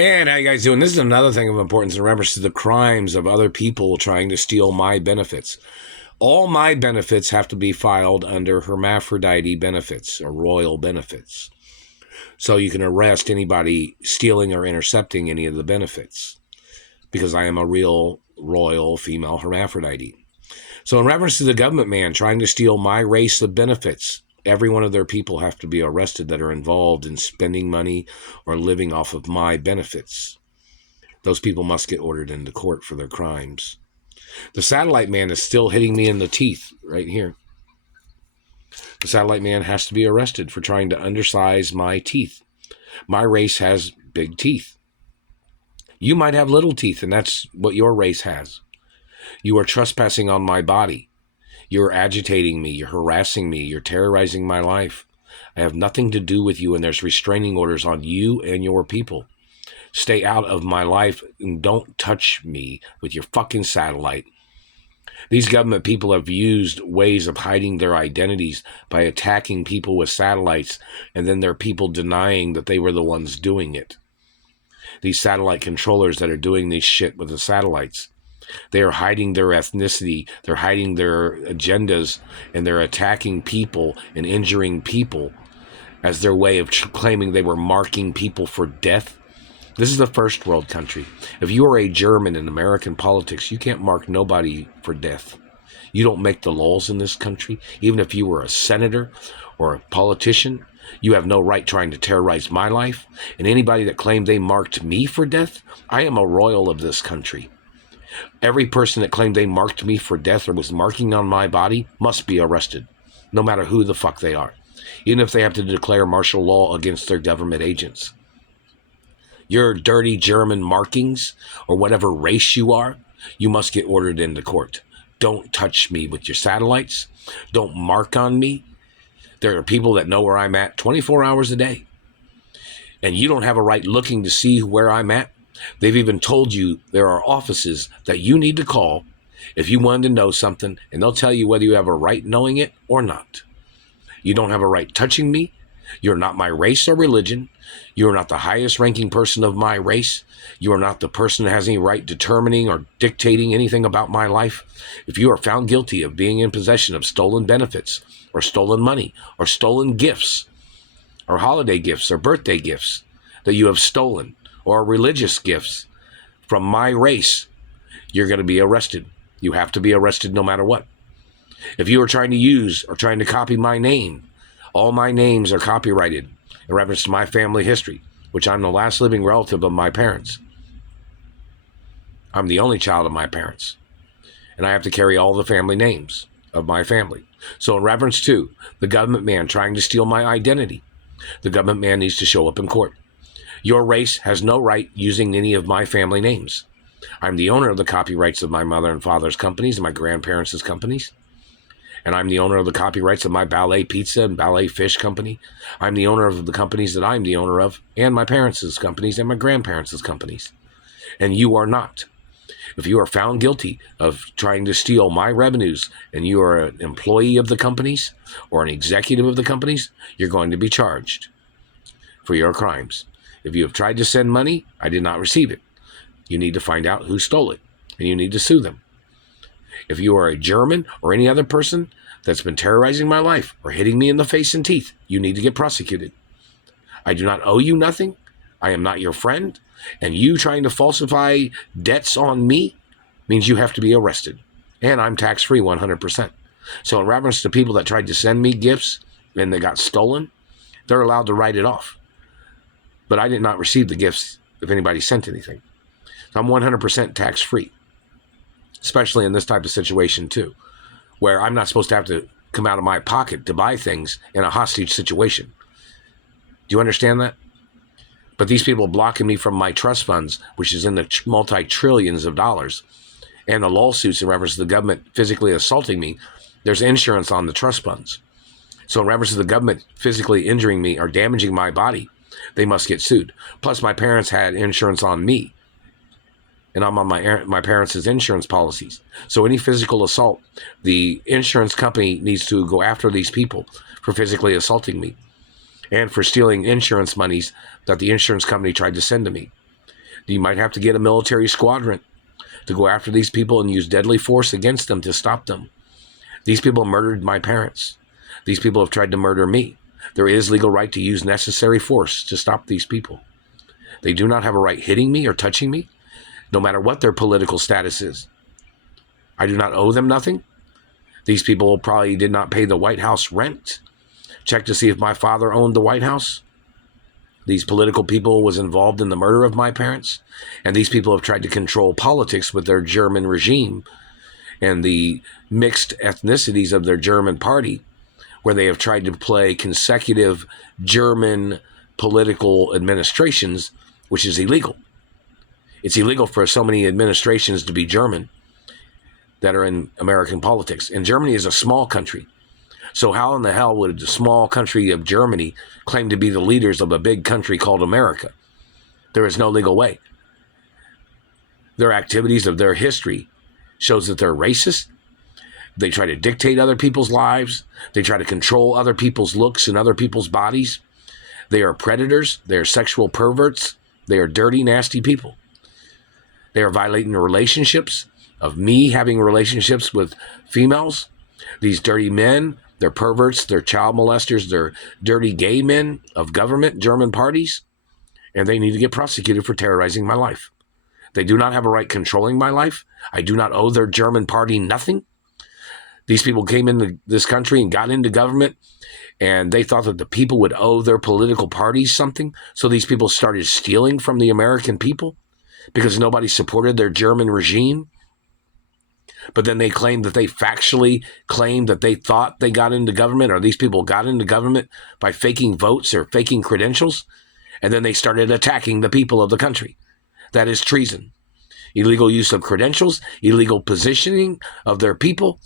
And how you guys doing? This is another thing of importance in reference to the crimes of other people trying to steal my benefits. All my benefits have to be filed under hermaphrodite benefits or royal benefits. So you can arrest anybody stealing or intercepting any of the benefits because I am a real royal female hermaphrodite. So in reference to the government man trying to steal my race of benefits, every one of their people have to be arrested that are involved in spending money or living off of my benefits. Those people must get ordered into court for their crimes. The satellite man is still hitting me in the teeth right here. The satellite man has to be arrested for trying to undersize my teeth. My race has big teeth. You might have little teeth, and that's what your race has. You are trespassing on my body. You're agitating me. You're harassing me. You're terrorizing my life. I have nothing to do with you, and there's restraining orders on you and your people. Stay out of my life and don't touch me with your fucking satellite. These government people have used ways of hiding their identities by attacking people with satellites, and then there are people denying that they were the ones doing it. These satellite controllers that are doing this shit with the satellites, they are hiding their ethnicity, they're hiding their agendas, and they're attacking people and injuring people as their way of claiming they were marking people for death. This is a first world country. If you are a German in American politics, you can't mark nobody for death. You don't make the laws in this country. Even if you were a senator or a politician, you have no right trying to terrorize my life. And anybody that claimed they marked me for death, I am a royal of this country. Every person that claimed they marked me for death or was marking on my body must be arrested, no matter who the fuck they are, even if they have to declare martial law against their government agents. Your dirty German markings, or whatever race you are, you must get ordered into court. Don't touch me with your satellites. Don't mark on me. There are people that know where I'm at 24 hours a day. And you don't have a right looking to see where I'm at. They've even told you there are offices that you need to call if you wanted to know something, and they'll tell you whether you have a right knowing it or not. You don't have a right touching me. You're not my race or religion. You are not the highest ranking person of my race. You are not the person that has any right determining or dictating anything about my life. If you are found guilty of being in possession of stolen benefits or stolen money or stolen gifts or holiday gifts or birthday gifts that you have stolen, or religious gifts from my race, you're going to be arrested. You have to be arrested no matter what. If you are trying to use or trying to copy my name, all my names are copyrighted in reference to my family history, which I'm the last living relative of my parents. I'm the only child of my parents, and I have to carry all the family names of my family. So in reference to the government man trying to steal my identity, the government man needs to show up in court. Your race has no right using any of my family names. I'm the owner of the copyrights of my mother and father's companies and my grandparents' companies. And I'm the owner of the copyrights of my Ballet Pizza and Ballet Fish company. I'm the owner of the companies that I'm the owner of, and my parents' companies and my grandparents' companies. And you are not. If you are found guilty of trying to steal my revenues and you are an employee of the companies or an executive of the companies, you're going to be charged for your crimes. If you have tried to send money, I did not receive it. You need to find out who stole it, and you need to sue them. If you are a German or any other person that's been terrorizing my life or hitting me in the face and teeth, you need to get prosecuted. I do not owe you nothing. I am not your friend. And you trying to falsify debts on me means you have to be arrested. And I'm tax-free 100%. So in reference to people that tried to send me gifts and they got stolen, they're allowed to write it off. But I did not receive the gifts if anybody sent anything. So I'm 100% tax-free, especially in this type of situation too, where I'm not supposed to have to come out of my pocket to buy things in a hostage situation. Do you understand that? But these people are blocking me from my trust funds, which is in the multi-trillions of dollars, and the lawsuits in reference to the government physically assaulting me. There's insurance on the trust funds. So in reference to the government physically injuring me or damaging my body, they must get sued. Plus, my parents had insurance on me, and I'm on my parents' insurance policies. So any physical assault, the insurance company needs to go after these people for physically assaulting me and for stealing insurance monies that the insurance company tried to send to me. You might have to get a military squadron to go after these people and use deadly force against them to stop them. These people murdered my parents. These people have tried to murder me. There is legal right to use necessary force to stop these people. They do not have a right hitting me or touching me, no matter what their political status is. I do not owe them nothing. These people probably did not pay the White House rent. Check to see if my father owned the White House. These political people was involved in the murder of my parents. And these people have tried to control politics with their German regime and the mixed ethnicities of their German party, where they have tried to play consecutive German political administrations, which is illegal. It's illegal for so many administrations to be German that are in American politics. And Germany is a small country. So how in the hell would the small country of Germany claim to be the leaders of a big country called America? There is no legal way. Their activities of their history shows that they're racist. They try to dictate other people's lives. They try to control other people's looks and other people's bodies. They are predators. They are sexual perverts. They are dirty, nasty people. They are violating the relationships of me having relationships with females. These dirty men, they're perverts, they're child molesters, they're dirty gay men of government, German parties, and they need to get prosecuted for terrorizing my life. They do not have a right controlling my life. I do not owe their German party nothing. These people came into this country and got into government, and they thought that the people would owe their political parties something. So these people started stealing from the American people because nobody supported their German regime. But then they claimed that they factually claimed that they thought they got into government, or these people got into government by faking votes or faking credentials. And then they started attacking the people of the country. That is treason. Illegal use of credentials, illegal positioning of their people,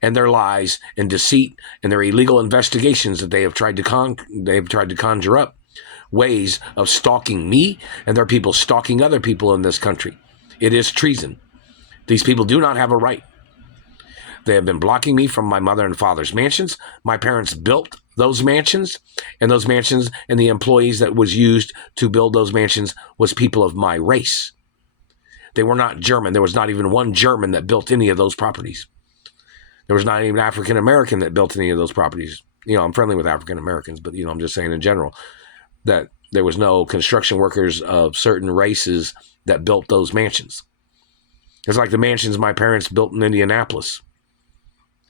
and their lies and deceit and their illegal investigations that they have tried to conjure up ways of stalking me and their people stalking other people in this country. It is treason. These people do not have a right. They have been blocking me from my mother and father's mansions. My parents built those mansions, and the employees that was used to build those mansions was people of my race. They were not German. There was not even one German that built any of those properties. There was not even African American that built any of those properties. I'm friendly with African Americans, but I'm just saying in general that there was no construction workers of certain races that built those mansions. It's like the mansions my parents built in Indianapolis.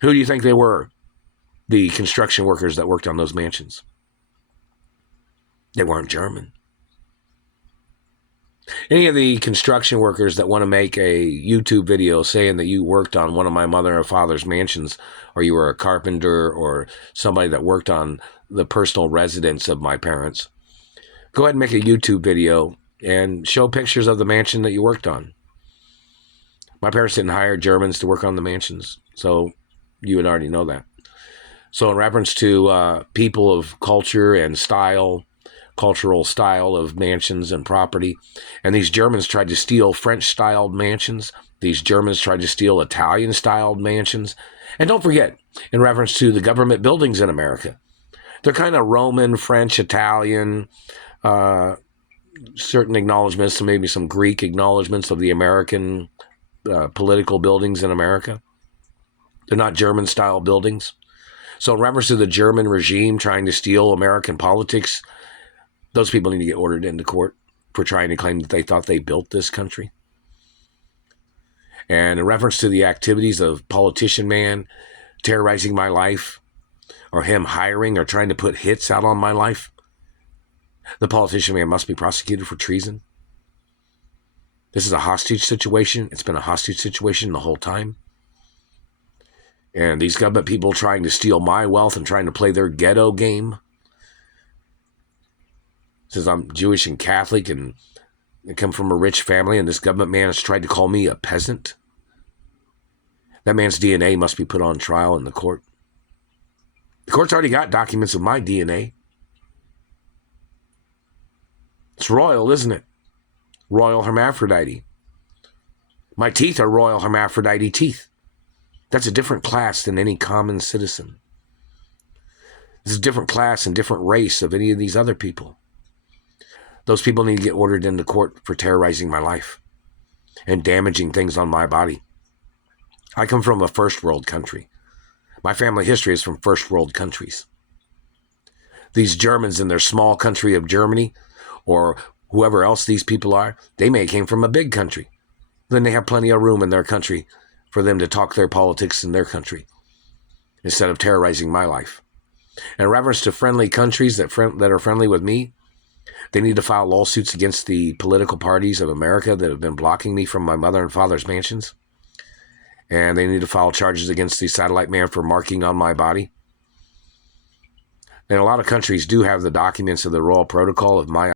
Who do you think they were? The construction workers that worked on those mansions. They weren't German. Any of the construction workers that want to make a YouTube video saying that you worked on one of my mother or father's mansions, or you were a carpenter or somebody that worked on the personal residence of my parents, go ahead and make a YouTube video and show pictures of the mansion that you worked on. My parents didn't hire Germans to work on the mansions, so you would already know that. So in reference to people of culture and style, cultural style of mansions and property, and these Germans tried to steal French-styled mansions. These Germans tried to steal Italian-styled mansions. And don't forget, in reference to the government buildings in America, they're kind of Roman, French, Italian, certain acknowledgments, maybe some Greek acknowledgments of the American political buildings in America. They're not German-style buildings. So in reference to the German regime trying to steal American politics, those people need to get ordered into court for trying to claim that they thought they built this country. And in reference to the activities of politician man terrorizing my life, or him hiring or trying to put hits out on my life, the politician man must be prosecuted for treason. This is a hostage situation. It's been a hostage situation the whole time. And these government people trying to steal my wealth and trying to play their ghetto game. Says I'm Jewish and Catholic and I come from a rich family, and this government man has tried to call me a peasant. That man's DNA must be put on trial in the court. The court's already got documents of my DNA. It's royal, isn't it? Royal hermaphrodite. My teeth are royal hermaphrodite teeth. That's a different class than any common citizen. This is a different class and different race of any of these other people. Those people need to get ordered into court for terrorizing my life and damaging things on my body. I come from a first world country. My family history is from first world countries. These Germans in their small country of Germany, or whoever else these people are, they may have came from a big country. Then they have plenty of room in their country for them to talk their politics in their country instead of terrorizing my life. In reference to friendly countries that are friendly with me, they need to file lawsuits against the political parties of America that have been blocking me from my mother and father's mansions. And they need to file charges against the satellite man for marking on my body. And a lot of countries do have the documents of the Royal Protocol of my